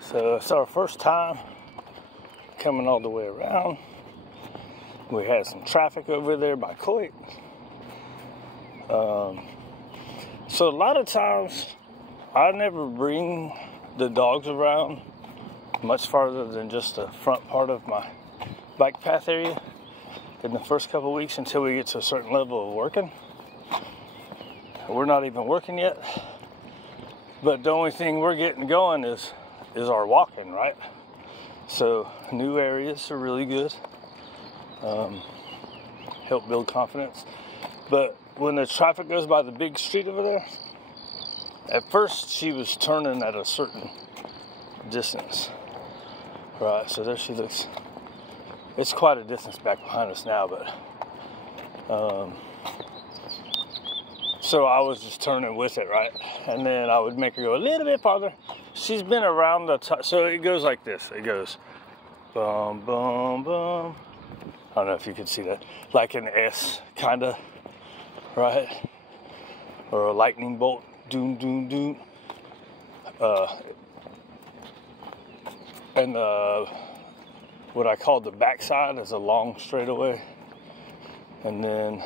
So it's our first time coming all the way around. We had some traffic over there by Coit. So a lot of times I never bring the dogs around much farther than just the front part of my bike path area in the first couple of weeks until we get to a certain level of working. We're not even working yet, but the only thing we're getting going is our walking, right? So new areas are really good, help build confidence. But when the traffic goes by the big street over there, at first she was turning at a certain distance, right? So there she looks. It's quite a distance back behind us now, but so I was just turning with it, right? And then I would make her go a little bit farther. She's been around the top, so it goes like this. It goes bum, bum, bum. I don't know if you can see that. Like an S, kind of, right? Or a lightning bolt, doom, doom, doom. And what I call the backside is a long straightaway. And then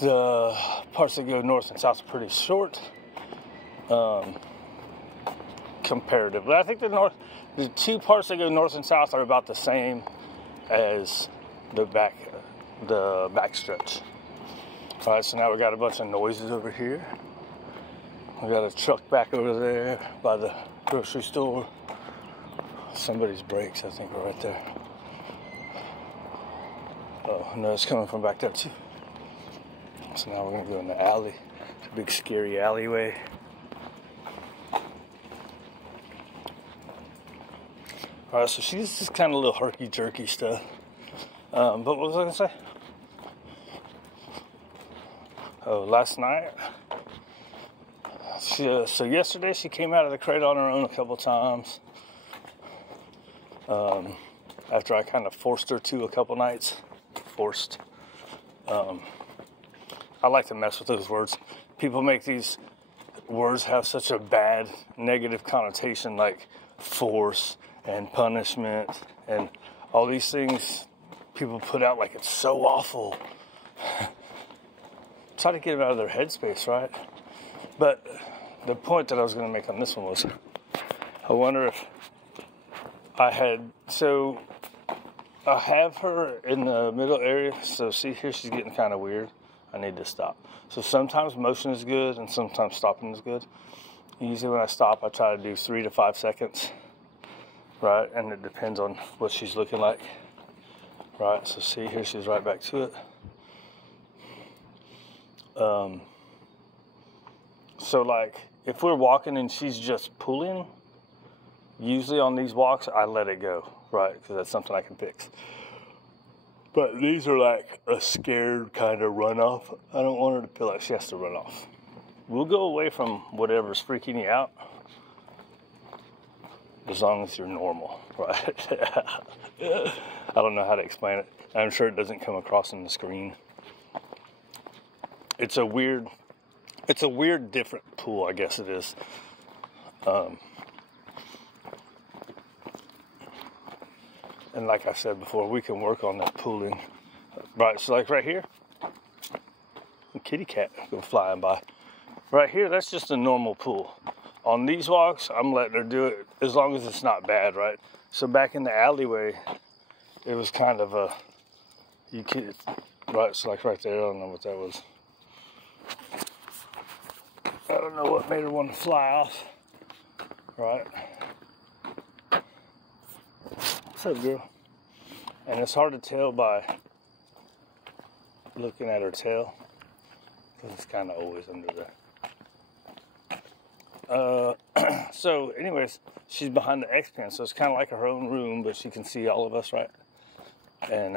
the parts that go north and south are pretty short, comparatively. I think the two parts that go north and south are about the same as the back stretch. All right, so now we got a bunch of noises over here. We got a truck back over there by the grocery store. Somebody's brakes, I think, are right there. Oh, no, it's coming from back there too. So now we're gonna go in the alley, the big scary alleyway. All right, so she's just kind of a little herky-jerky stuff. But what was I gonna say? Oh, last night. So yesterday she came out of the crate on her own a couple times. After I kind of forced her to a couple nights. Forced. I like to mess with those words. People make these words have such a bad negative connotation, like force and punishment and all these things people put out like it's so awful. Try to get them out of their headspace, right? But the point that I was going to make on this one was, I wonder if I have her in the middle area. So see here, she's getting kind of weird. I need to stop. So sometimes motion is good and sometimes stopping is good. Usually when I stop, I try to do 3 to 5 seconds, right? And it depends on what she's looking like, right? So see here, she's right back to it. So like if we're walking and she's just pulling, usually on these walks, I let it go, right? Because that's something I can fix. But these are like a scared kind of runoff. I don't want her to feel like she has to run off. We'll go away from whatever's freaking you out as long as you're normal, right? I don't know how to explain it. I'm sure it doesn't come across on the screen. It's a weird different pool, I guess it is. And like I said before, we can work on that pooling. Right, so like right here, a kitty cat go flying by. Right here, that's just a normal pool. On these walks, I'm letting her do it as long as it's not bad, right? So back in the alleyway, it was kind of a, right, so like right there, I don't know what that was. I don't know what made her want to fly off, right? What's up, girl? And it's hard to tell by looking at her tail, because it's kind of always under there. So anyways, she's behind the X-Pen, so it's kind of like her own room, but she can see all of us, right? And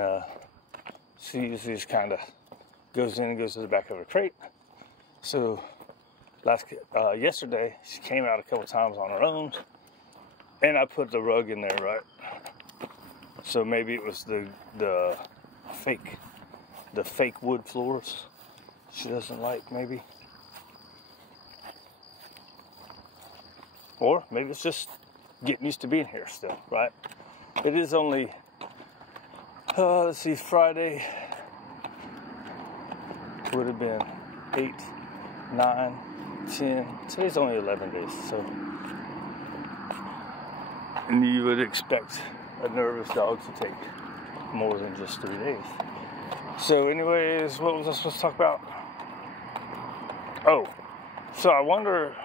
she usually just kind of goes in and goes to the back of her crate. So yesterday, she came out a couple times on her own, and I put the rug in there, right? So maybe it was the fake wood floors she doesn't like, maybe. Or maybe it's just getting used to being here still, right? It is only, let's see, Friday would have been 8, 9, 10. Today's only 11 days, so. And you would expect a nervous dog to take more than just 3 days. So anyways, what was I supposed to talk about? Oh, so I wonder,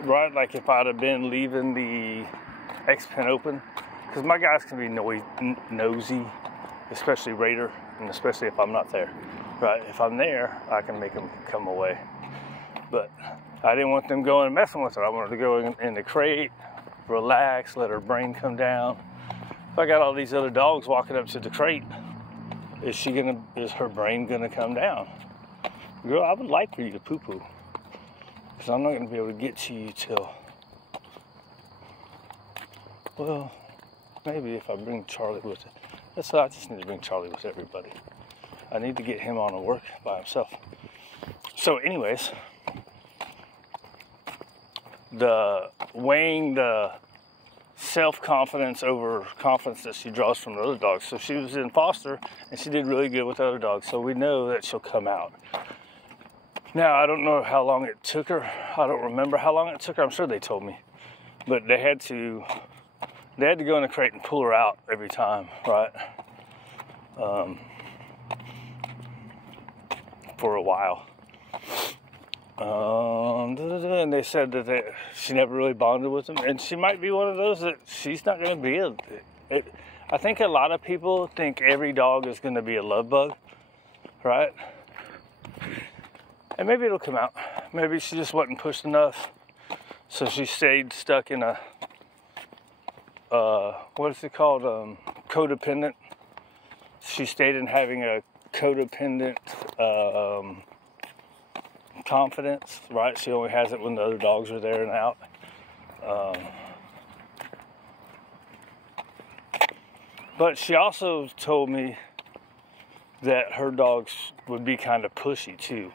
right, like if I'd have been leaving the X-Pen open, because my guys can be nosy, especially Raider, and especially if I'm not there, right? If I'm there, I can make them come away. But I didn't want them going and messing with her. I wanted to go in the crate, relax, let her brain come down. If I got all these other dogs walking up to the crate, is her brain gonna come down? Girl, I would like for you to poo-poo, because I'm not gonna be able to get to you till, well, maybe if I bring Charlie with it. That's why I just need to bring Charlie with everybody. I need to get him on to work by himself. So anyways, weighing the self-confidence over confidence that she draws from the other dogs. So she was in foster, and she did really good with the other dogs, so we know that she'll come out. Now, I don't know how long it took her. I don't remember how long it took her. I'm sure they told me. But they had to go in the crate and pull her out every time, right? For a while. And they said that she never really bonded with them. And she might be one of those that she's not going to be I think a lot of people think every dog is going to be a love bug, right? And maybe it'll come out. Maybe she just wasn't pushed enough, so she stayed stuck in a, what is it called, codependent. She stayed in having a codependent confidence, right? She only has it when the other dogs are there and out. But she also told me that her dogs would be kind of pushy too.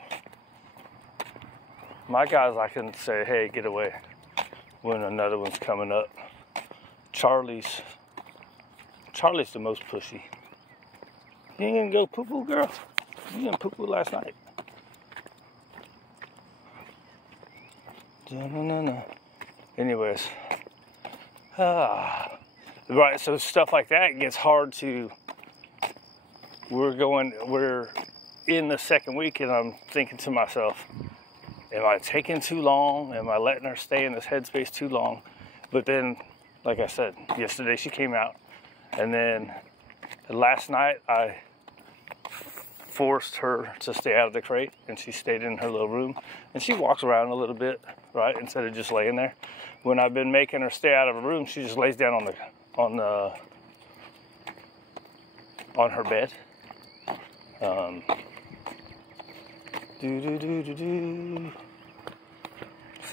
My guys, I can say, hey, get away when another one's coming up. Charlie's the most pushy. You ain't gonna go poo-poo, girl? You didn't poo-poo last night. No. Anyways. Right, so stuff like that gets hard to... We're in the second week, and I'm thinking to myself, am I taking too long? Am I letting her stay in this headspace too long? But then, like I said, yesterday she came out, and then last night I forced her to stay out of the crate, and she stayed in her little room, and she walks around a little bit, right, instead of just laying there. When I've been making her stay out of her room, she just lays down on her bed.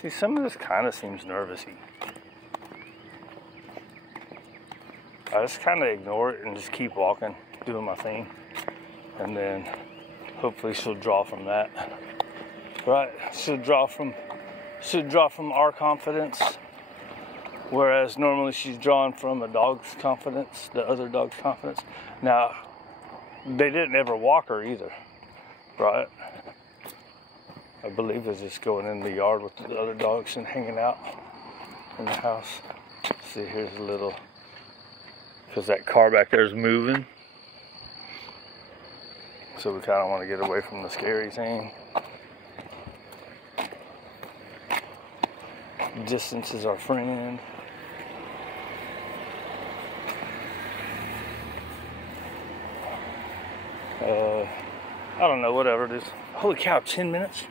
See, some of this kind of seems nervous-y. I just kind of ignore it and just keep walking, doing my thing. And then hopefully she'll draw from that. Right? She'll draw from our confidence. Whereas normally she's drawn from a dog's confidence, the other dog's confidence. Now, they didn't ever walk her either, right? I believe they're just going in the yard with the other dogs and hanging out in the house. See, here's a little, because that car back there is moving. So we kind of want to get away from the scary thing. Distance is our friend. I don't know, whatever it is. Holy cow, 10 minutes?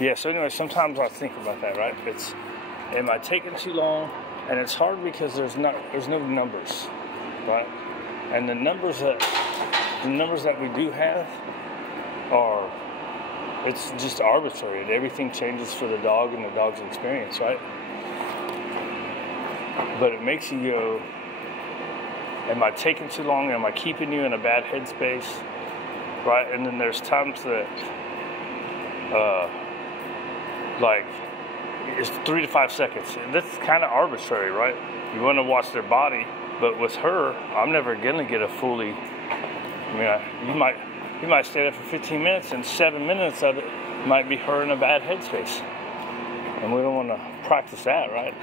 Yeah, so anyway, sometimes I think about that, right? Am I taking too long? And it's hard because there's no numbers, right? And the numbers that we do have are, it's just arbitrary, and everything changes for the dog and the dog's experience, right? But it makes you go, am I taking too long? Am I keeping you in a bad headspace? Right? And then there's times that, like, is 3 to 5 seconds. That's kind of arbitrary, right? You want to watch their body, but with her, I'm never gonna get a fully. I mean, you might stay there for 15 minutes, and 7 minutes of it might be her in a bad headspace, and we don't want to practice that, right?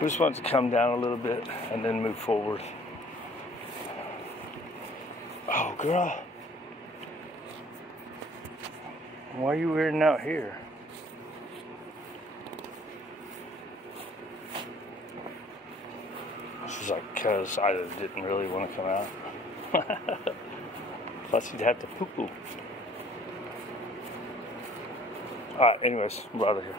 We just want it to come down a little bit and then move forward. Oh, girl, why are you weirding out here? She's like, because I didn't really want to come out. Plus you'd have to poo-poo. Alright, anyways, we're out of here.